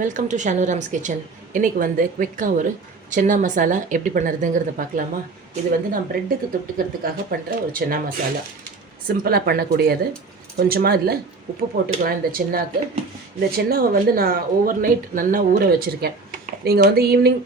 Welcome to ஷானுராம்ஸ் kitchen. இன்றைக்கி வந்து குவிக்காக ஒரு சென்னா மசாலா எப்படி பண்ணுறதுங்கிறத பார்க்கலாமா? இது வந்து நான் ப்ரெட்டுக்கு தொட்டுக்கிறதுக்காக பண்ணுற ஒரு சென்னா மசாலா. சிம்பிளாக பண்ணக்கூடியது. கொஞ்சமாக இதில் உப்பு போட்டுக்கலாம் இந்த சென்னாக்கு. இந்த சென்னாவை வந்து நான் ஓவர் நைட் நல்லா ஊற வச்சுருக்கேன். நீங்கள் வந்து ஈவினிங்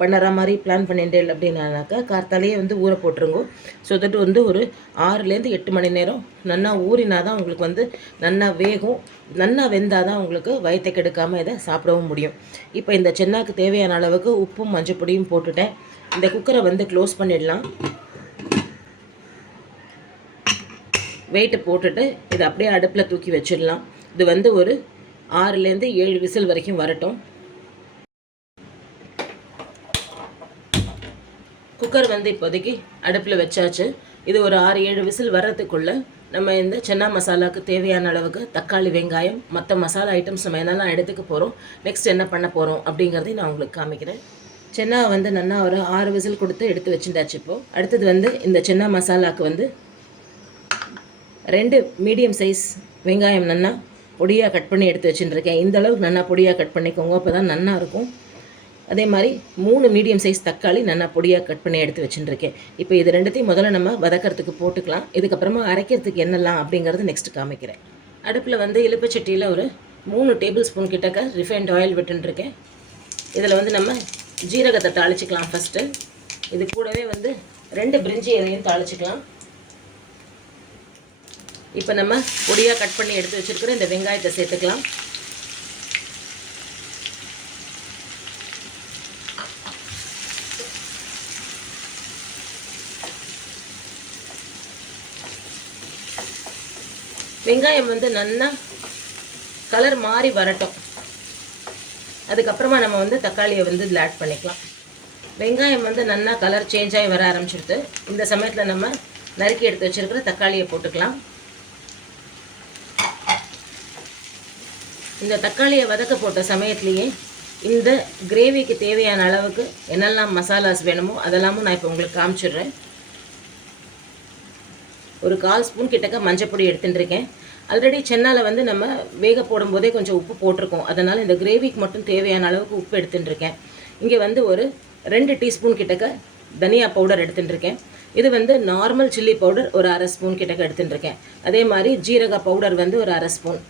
பண்ணுற மாதிரி பிளான் பண்ணிட்டேன் அப்படின்னாக்கா கார்த்தாலேயே வந்து ஊற போட்டுருங்க. ஸோ தட் வந்து ஒரு 6லேருந்து 8 மணி நேரம் நல்லா ஊறினா தான் உங்களுக்கு வந்து நல்லா வேகும். நல்லா வெந்தால் தான் உங்களுக்கு வயிற்றை கெடுக்காமல் இதை சாப்பிடவும் முடியும். இப்போ இந்த சென்னாக்கு தேவையான அளவுக்கு உப்பும் மஞ்சள் பொடியும் போட்டுட்டேன். இந்த குக்கரை வந்து க்ளோஸ் பண்ணிடலாம். வெயிட்டை போட்டுட்டு இதை அப்படியே அடுப்பில் தூக்கி வச்சிடலாம். இது வந்து ஒரு 6லேருந்து 7 விசில் வரைக்கும் வரட்டும். குக்கர் வந்து இப்போதைக்கு அடுப்பில் வச்சாச்சு. இது ஒரு 6-7 விசில் வர்றதுக்குள்ளே நம்ம இந்த சென்னா மசாலாவுக்கு தேவையான அளவுக்கு தக்காளி, வெங்காயம், மற்ற மசாலா ஐட்டம்ஸ் நம்ம என்னெல்லாம் எடுத்துக்க போகிறோம், நெக்ஸ்ட் என்ன பண்ண போகிறோம் அப்படிங்கிறதையும் நான் உங்களுக்கு காமிக்கிறேன். சென்னா வந்து நல்லா ஒரு 6 விசில் கொடுத்து எடுத்து வச்சுட்டாச்சு. இப்போது அடுத்தது வந்து இந்த சென்னா மசாலாவுக்கு வந்து 2 மீடியம் சைஸ் வெங்காயம் நல்லா பொடியாக கட் பண்ணி எடுத்து வச்சுட்டுருக்கேன். இந்த அளவுக்கு நல்லா பொடியாக கட் பண்ணிக்கோங்க, அப்போ தான் நல்லா இருக்கும். அதே மாதிரி 3 மீடியம் சைஸ் தக்காளி நல்லா பொடியாக கட் பண்ணி எடுத்து வச்சுட்டுருக்கேன். இப்போ இது ரெண்டுத்தையும் முதல்ல நம்ம வதக்கிறதுக்கு போட்டுக்கலாம். இதுக்கப்புறமா அரைக்கிறதுக்கு என்னெல்லாம் அப்படிங்கிறது நெக்ஸ்ட் காமிக்கிறேன். அடுப்பில் வந்து இலுப்பு சட்டியில் ஒரு 3 டேபிள் ஸ்பூன் கிட்டக்க ரிஃபைண்ட் ஆயில் விட்டுருக்கேன். இதில் வந்து நம்ம ஜீரகத்தை தாளிச்சிக்கலாம் ஃபஸ்ட்டு. இது கூடவே வந்து 2 பிரிஞ்சி இலையும் தாளிச்சிக்கலாம். இப்போ நம்ம பொடியாக கட் பண்ணி எடுத்து வச்சுருக்கிற இந்த வெங்காயத்தை சேர்த்துக்கலாம். வெங்காயம் வந்து நல்லா கலர் மாறி வரட்டும். அதுக்கப்புறமா நம்ம வந்து தக்காளியை வந்து இதில் ஆட் பண்ணிக்கலாம். வெங்காயம் வந்து நல்லா கலர் சேஞ்ச் ஆகி வர ஆரம்பிச்சிடுது. இந்த சமயத்தில் நம்ம நறுக்கி எடுத்து வச்சுருக்கிற தக்காளியை போட்டுக்கலாம். இந்த தக்காளியை வதக்க போட்ட சமயத்துலேயே இந்த கிரேவிக்கு தேவையான அளவுக்கு என்னெல்லாம் மசாலாஸ் வேணுமோ அதெல்லாமும் நான் இப்போ உங்களுக்கு காமிச்சிடுறேன். ஒரு 1/4 ஸ்பூன் கிட்டக்க மஞ்சள் பொடி எடுத்துட்டுருக்கேன். ஆல்ரெடி சென்னால் வந்து நம்ம வேக போடும்போதே கொஞ்சம் உப்பு போட்டிருக்கோம். அதனால் இந்த கிரேவிக்கு மட்டும் தேவையான அளவுக்கு உப்பு எடுத்துட்டுருக்கேன். இங்கே வந்து ஒரு 2 டீஸ்பூன் கிட்டக்க தனியா பவுடர் எடுத்துட்டுருக்கேன். இது வந்து நார்மல் சில்லி பவுடர் ஒரு 1/2 ஸ்பூன் கிட்டக்க எடுத்துட்டுருக்கேன். அதே மாதிரி ஜீரக பவுடர் வந்து ஒரு 1/2 ஸ்பூன்.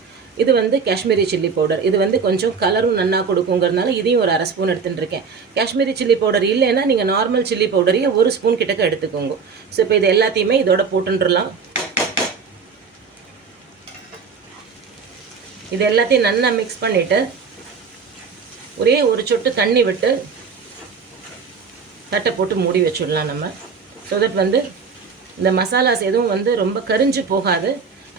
இது வந்து காஷ்மீரி சில்லி பவுடர். இது வந்து கொஞ்சம் கலரும் நல்லா கொடுக்குங்கிறதுனால இதையும் ஒரு 1/2 ஸ்பூன் எடுத்துட்டுருக்கேன். காஷ்மீரி சில்லி பவுடர் இல்லைன்னா நீங்கள் நார்மல் சில்லி பவுடரையே 1 ஸ்பூன் கிட்டக்க எடுத்துக்கோங்க. ஸோ இப்போ இது எல்லாத்தையுமே இதோட போட்டுடலாம். இது எல்லாத்தையும் நல்லா மிக்ஸ் பண்ணிவிட்டு ஒரே ஒரு சொட்டு தண்ணி விட்டு தட்டை போட்டு மூடி வச்சுடலாம் நம்ம. ஸோ தட் வந்து இந்த மசாலாஸ் எதுவும் வந்து ரொம்ப கரிஞ்சு போகாது.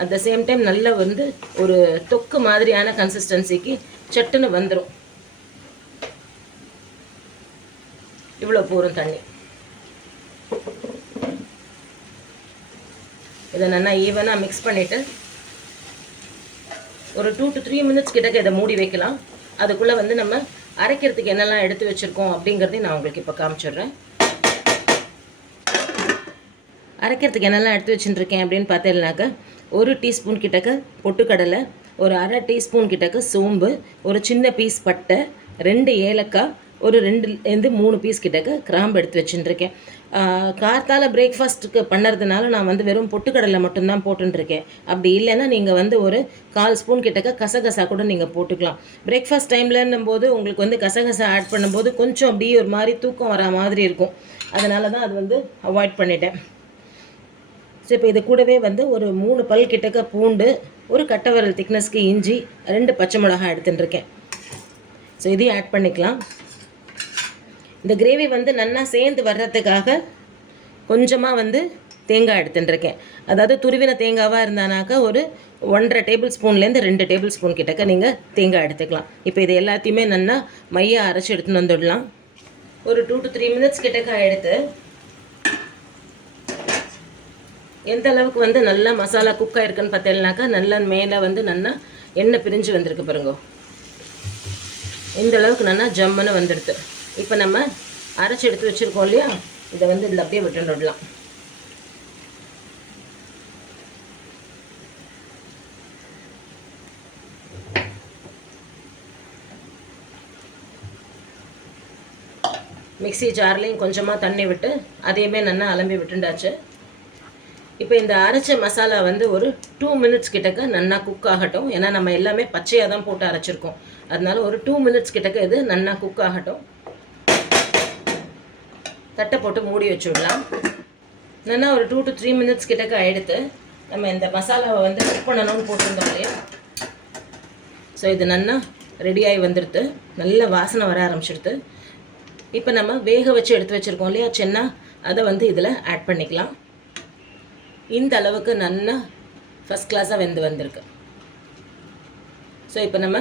அட் த சேம் டைம் நல்லா வந்து ஒரு தொக்கு மாதிரியான கன்சிஸ்டன்சிக்கு சட்டுன்னு வந்துடும். இவ்வளோ போரும் தண்ணி. இதை நல்லா ஈவனாக மிக்ஸ் பண்ணிவிட்டு ஒரு 2 to 3 மினிட்ஸ் கிட்டக்க இதை மூடி வைக்கலாம். அதுக்குள்ளே வந்து நம்ம அரைக்கிறதுக்கு என்னெல்லாம் எடுத்து வச்சுருக்கோம் அப்படிங்கிறதையும் நான் உங்களுக்கு இப்போ காமிச்சிடுறேன். அரைக்கிறதுக்கு என்னெல்லாம் எடுத்து வச்சுட்டுருக்கேன் அப்படின்னு பார்த்தீங்கன்னாக்கா 1 டீஸ்பூன் கிட்டக்க பொட்டுக்கடலை, ஒரு 1/2 டீஸ்பூன் கிட்டக்க சோம்பு, ஒரு சின்ன பீஸ் பட்டை, 2 ஏலக்காய், ஒரு 2லேருந்து 3 பீஸ் கிட்டக்க கிராம்பு எடுத்து வச்சுட்டுருக்கேன். கார்த்தால பிரேக்ஃபாஸ்ட்டுக்கு பண்ணுறதுனால நான் வந்து வெறும் பொட்டுக்கடலை மட்டும்தான் போட்டுருக்கேன். அப்படி இல்லைன்னா நீங்கள் வந்து ஒரு 1/4 ஸ்பூன் கிட்டக்க கசகசா கூட நீங்கள் போட்டுக்கலாம். பிரேக்ஃபாஸ்ட் டைம்லன்னும் போது உங்களுக்கு வந்து கசகசா ஆட் பண்ணும்போது கொஞ்சம் அப்படியே ஒரு மாதிரி தூக்கம் வர மாதிரி இருக்கும். அதனால தான் அது வந்து அவாய்ட் பண்ணிட்டேன். ஸோ இப்போ இது கூடவே வந்து ஒரு 3 பல் கிட்டக்க பூண்டு, ஒரு கட்டவரல் திக்னஸ்க்கு இஞ்சி, 2 பச்சை மிளகாய் எடுத்துட்டுருக்கேன். ஸோ இதையும் ஆட் பண்ணிக்கலாம். இந்த கிரேவி வந்து நல்லா சேர்ந்து வர்றதுக்காக கொஞ்சமாக வந்து தேங்காய் எடுத்துட்டுருக்கேன். அதாவது துருவின தேங்காவாக இருந்தானாக்கா ஒரு 1.5 டேபிள் ஸ்பூன்லேருந்து 2 டேபிள் ஸ்பூன் கிட்டக்க நீங்கள் தேங்காய் எடுத்துக்கலாம். இப்போ இது எல்லாத்தையுமே நல்லா மையாக அரைச்சி எடுத்துன்னு வந்துடலாம். ஒரு 2 to 3 மினிட்ஸ் கிட்டக்க எடுத்து எந்த அளவுக்கு வந்து நல்லா மசாலா குக் ஆகிருக்குன்னு பார்த்தீங்கன்னாக்கா நல்லா மேலே வந்து நல்லா எண்ணெய் பிரிஞ்சு வந்திருக்கு பாருங்க. இந்த அளவுக்கு நல்லா ஜம்முன்னு வந்துடுது. இப்போ நம்ம அரைச்சி எடுத்து வச்சுருக்கோம் இல்லையா, இதை வந்து இதில் அப்படியே விட்டுடலாம். மிக்ஸி ஜார்லேயும் கொஞ்சமாக தண்ணி விட்டு அதையுமே நல்லா அலம்பி விட்டுண்டாச்சு. இப்போ இந்த அரைச்ச மசாலா வந்து ஒரு 2 மினிட்ஸ் கிட்டக்க நல்லா குக் ஆகட்டும். ஏன்னா நம்ம எல்லாமே பச்சையாக தான் போட்டு அரைச்சிருக்கோம். அதனால ஒரு 2 மினிட்ஸ் கிட்டக்க இது நல்லா குக் ஆகட்டும். தட்டை போட்டு மூடி வச்சுடலாம். நல்லா ஒரு 2 to 3 மினிட்ஸ் கிட்டக்க எடுத்து நம்ம இந்த மசாலாவை வந்து குக் பண்ணணும்னு போட்டிருந்தோம் இல்லையா. ஸோ இது நல்லா ரெடியாகி வந்துடுது. நல்ல வாசனை வர ஆரம்பிச்சிடுது. இப்போ நம்ம வேக வச்சு எடுத்து வச்சுருக்கோம் இல்லையா சென்னா, அதை வந்து இதில் ஆட் பண்ணிக்கலாம். இந்த அளவுக்கு நல்லா ஃபஸ்ட் கிளாஸாக வெந்து வந்திருக்கு. ஸோ இப்போ நம்ம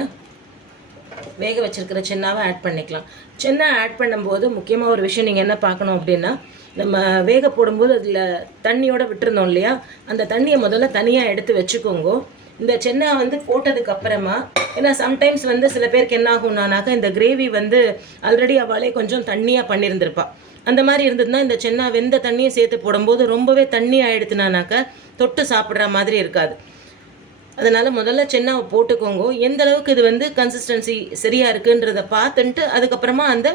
வேக வச்சுருக்கிற சென்னாவை ஆட் பண்ணிக்கலாம். சென்னா ஆட் பண்ணும்போது முக்கியமாக ஒரு விஷயம் நீங்கள் என்ன பார்க்கணும் அப்படின்னா, நம்ம வேக போடும்போது அதில் தண்ணியோடு விட்டுருந்தோம் இல்லையா, அந்த தண்ணியை முதல்ல தனியாக எடுத்து வச்சுக்கோங்க. இந்த சென்னா வந்து போட்டதுக்கப்புறமா, ஏன்னா சம்டைம்ஸ் வந்து சில பேருக்கு என்ன ஆகும்னாக்கா, இந்த கிரேவி வந்து ஆல்ரெடி அவளே கொஞ்சம் தண்ணியாக பண்ணியிருந்திருப்பா. அந்த மாதிரி இருந்ததுன்னா இந்த சென்னா வெந்த தண்ணியை சேர்த்து போடும்போது ரொம்பவே தண்ணி ஆகிடுதுனாக்கா தொட்டு சாப்பிட்ற மாதிரி இருக்காது. அதனால் முதல்ல சென்னாவை போட்டுக்கோங்க. எந்த அளவுக்கு இது வந்து கன்சிஸ்டன்சி சரியாக இருக்குன்றதை பார்த்துன்ட்டு அதுக்கப்புறமா அந்த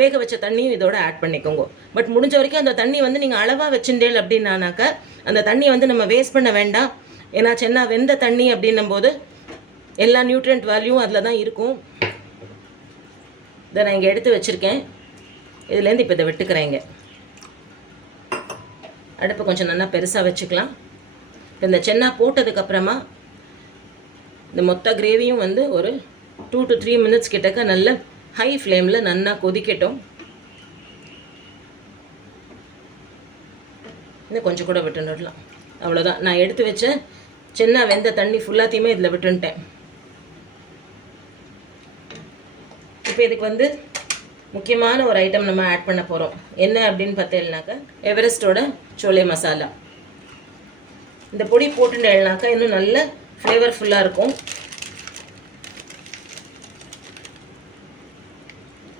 வேக வச்ச தண்ணியும் இதோட ஆட் பண்ணிக்கோங்க. பட் முடிஞ்ச வரைக்கும் அந்த தண்ணி வந்து நீங்கள் அளவாக வச்சுட்டேல் அப்படின்னாக்கா அந்த தண்ணியை வந்து நம்ம வேஸ்ட் பண்ண வேண்டாம். ஏன்னா சென்னா வெந்த தண்ணி அப்படின்னும் போது எல்லா நியூட்ரியன்ட் வேல்யூவும் அதில் தான் இருக்கும். இதை நான் இங்கே எடுத்து வச்சுருக்கேன். இதுலேருந்து இப்போ இதை வெட்டுக்கிறேங்க. அடுப்பை கொஞ்சம் நல்லா பெருசாக வச்சுக்கலாம். இப்போ இந்த சென்னா போட்டதுக்கப்புறமா இந்த மொத்த கிரேவியும் வந்து ஒரு 2 to 3 மினிட்ஸ் கிட்டக்க நல்ல ஹை ஃப்ளேமில் நல்லா கொதிக்கட்டும். இன்னும் கொஞ்சம் கூட விட்டுடலாம். அவ்வளோதான். நான் எடுத்து வச்ச சென்னா வெந்த தண்ணி ஃபுல்லாத்தையுமே இதில் விட்டுன்ட்டேன். இப்போ இதுக்கு வந்து முக்கியமான ஒரு ஐட்டம் நம்ம ஆட் பண்ண போகிறோம். என்ன அப்படின்னு பார்த்தீங்கன்னாக்கா எவரெஸ்டோட சோலே மசாலா. இந்த பொடி போட்டுட்டேன்னாக்கா இன்னும் நல்ல ஃப்ளேவர்ஃபுல்லாக இருக்கும்.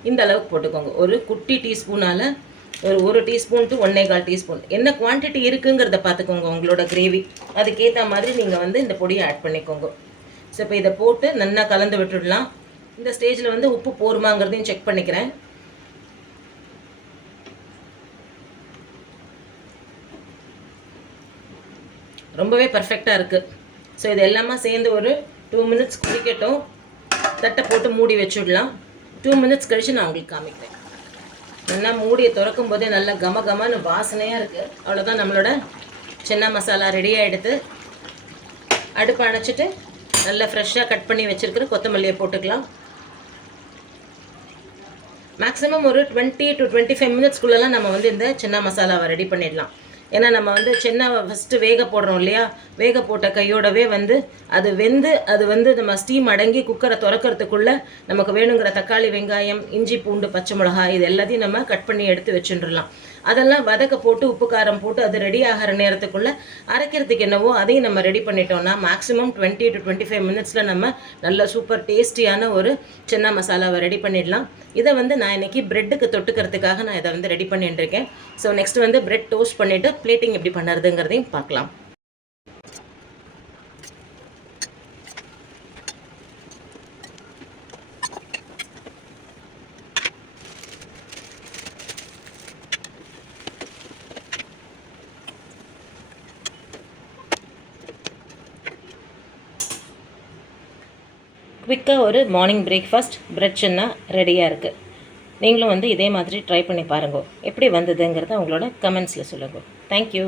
இந்த அளவுக்கு போட்டுக்கோங்க. ஒரு குட்டி டீஸ்பூனால் ஒரு டீஸ்பூன் டு 1.25 டீஸ்பூன் என்ன குவான்டிட்டி இருக்குங்கிறத பார்த்துக்கோங்க. உங்களோட கிரேவி அதுக்கேற்ற மாதிரி நீங்கள் வந்து இந்த பொடியை ஆட் பண்ணிக்கோங்க. ஸோ இப்போ இதை போட்டு நல்லா கலந்து விட்டுடலாம். இந்த ஸ்டேஜில் வந்து உப்பு போருமாங்கிறதையும் செக் பண்ணிக்கிறேன். ரொம்பவே பர்ஃபெக்டாக இருக்குது. ஸோ இது எல்லாமே சேர்ந்து ஒரு 2 மினிட்ஸ் குடிக்கட்டும். தட்டை போட்டு மூடி வச்சுடலாம். 2 மினிட்ஸ் கழித்து நான் உங்களுக்கு காமிக்கிறேன். நல்லா மூடியை திறக்கும் போதே நல்லா கமகமான வாசனையாக இருக்குது. அவ்வளோதான், நம்மளோட சென்னா மசாலா ரெடி ஆகிடுது. அடுப்பு அணைச்சிட்டு நல்லா ஃப்ரெஷ்ஷாக கட் பண்ணி வச்சுருக்கிற கொத்தமல்லியை போட்டுக்கலாம். மேக்ஸிமம் ஒரு 20 to 25 மினிட்ஸ்க்குள்ளெல்லாம் நம்ம வந்து இந்த சென்னா மசாலாவை ரெடி பண்ணிடலாம். ஏன்னா நம்ம வந்து சென்னாவை ஃபஸ்ட்டு வேக போடுறோம் இல்லையா, வேக போட்ட கையோடவே வந்து அது வெந்து அது வந்து நம்ம ஸ்டீம் அடங்கி குக்கரை திறக்கிறதுக்குள்ளே நமக்கு வேணுங்கிற தக்காளி, வெங்காயம், இஞ்சி, பூண்டு, பச்சை மிளகாய் இது எல்லாத்தையும் நம்ம கட் பண்ணி எடுத்து வச்சுட்டுலாம். அதெல்லாம் வதக்க போட்டு உப்பு காரம் போட்டு அது ரெடி ஆகிற நேரத்துக்குள்ளே அரைக்கிறதுக்கு என்னவோ அதையும் நம்ம ரெடி பண்ணிட்டோம்னா மேக்ஸிமம் 20 to 25 மினிட்ஸில் நம்ம நல்ல சூப்பர் டேஸ்டியான ஒரு சென்னா மசாலாவை ரெடி பண்ணிடலாம். இதை வந்து நான் இன்றைக்கி ப்ரெட்டுக்கு தொட்டுக்கிறதுக்காக நான் இதை வந்து ரெடி பண்ணிட்டுருக்கேன். ஸோ நெக்ஸ்ட் வந்து ப்ரெட் டோஸ்ட் பண்ணிவிட்டு பிளேட்டிங் எப்படி பண்ணுறதுங்கிறதையும் பார்க்கலாம். குவிக்காக ஒரு மார்னிங் பிரேக்ஃபாஸ்ட் பிரெட் சென்னா ரெடியாக இருக்குது. நீங்களும் வந்து இதே மாதிரி ட்ரை பண்ணி பாருங்க. எப்படி வந்ததுங்கிறத உங்களோட கமெண்ட்ஸில் சொல்லுங்கள். தேங்க்யூ.